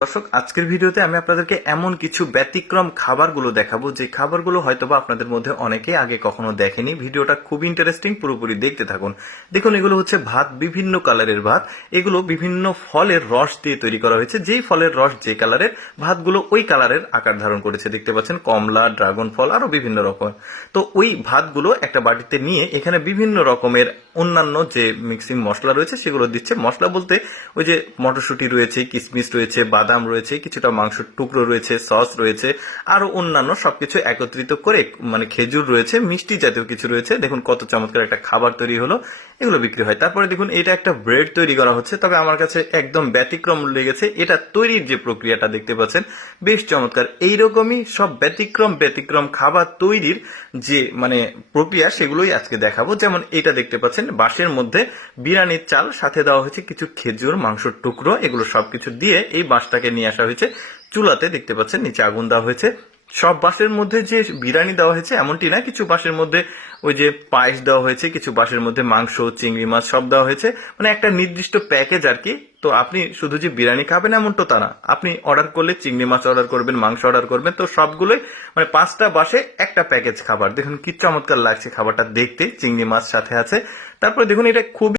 দর্শক, আজকের ভিডিওতে আমি আপনাদেরকে এমন কিছু ব্যতিক্রম খাবারগুলো দেখাবো যে খাবারগুলো হয়তোবা আপনাদের মধ্যে অনেকেই আগে কখনো দেখেনি। ভিডিওটা খুব ইন্টারেস্টিং, পুরোপুরি দেখতে থাকুন। দেখুন, এগুলো হচ্ছে ভাত, বিভিন্ন কালারের ভাত। এগুলো বিভিন্ন ফলের রস দিয়ে তৈরি করা হয়েছে। যেই ফলের রস যে কালারের, ভাতগুলো ওই কালারের আকার ধারণ করেছে। দেখতে পাচ্ছেন কমলা, ড্রাগন ফল, আরো বিভিন্ন রকম। তো ওই ভাতগুলো একটা বাটিতে নিয়ে এখানে বিভিন্ন রকমের অন্যান্য যে মিক্সিং মশলা রয়েছে সেগুলো দিচ্ছে। মশলা বলতে ওই যে মটরশুঁটি রয়েছে, কিশমিশ রয়েছে, বাদাম রয়েছে, কিছুটা মাংসের টুকরো রয়েছে, সস রয়েছে, আরো অন্যান্য সবকিছু একত্রিত করে, মানে খেজুর রয়েছে, মিষ্টি জাতীয় কিছু রয়েছে। দেখুন কত চমৎকার একটা খাবার তৈরি হলো। এগুলো বিক্রি হয়। তারপরে দেখুন, এটা একটা ব্রেড তৈরি করা হচ্ছে। তবে আমার কাছে একদম ব্যতিক্রম লেগেছে। এটা তৈরির যে প্রক্রিয়াটা দেখতে পাচ্ছেন, বেশ চমৎকার। এইরকমই সব ব্যতিক্রম ব্যতিক্রম খাবার তৈরির যে প্রক্রিয়া, সেগুলোই আজকে দেখাবো। যেমন এটা দেখতে পাচ্ছেন, বাঁশের মধ্যে বিরিয়ানির চাল, সাথে দেওয়া হয়েছে কিছু খেজুর, মাংসের টুকরো, এগুলো সবকিছু দিয়ে এই বাঁশটাকে নিয়ে আসা হয়েছে চুলাতে। দেখতে পাচ্ছেন নিচে আগুন দেওয়া হয়েছে। সব বাঁশের মধ্যে যে বিরিয়ানি দেওয়া হয়েছে এমনটি না, কিছু বাঁশের মধ্যে ওই যে পায়েস দেওয়া হয়েছে, কিছু বাঁশের মধ্যে মাংস, চিংড়ি মাছ সব দেওয়া হয়েছে। মানে একটা নির্দিষ্ট প্যাকেজ আর কি। তো আপনি শুধু যে বিরিয়ানি খাবেন এমন তো তা না। আপনি অর্ডার করলে চিংড়ি মাছ অর্ডার করবেন, মাংস অর্ডার করবেন, তো সবগুলোই পাঁচটা বাসে একটা প্যাকেজ খাবার। দেখুন কি চমৎকার লাগছে খাবারটা দেখতে, চিংড়ি মাছ সাথে আছে। তারপরে দেখুন, এটা খুব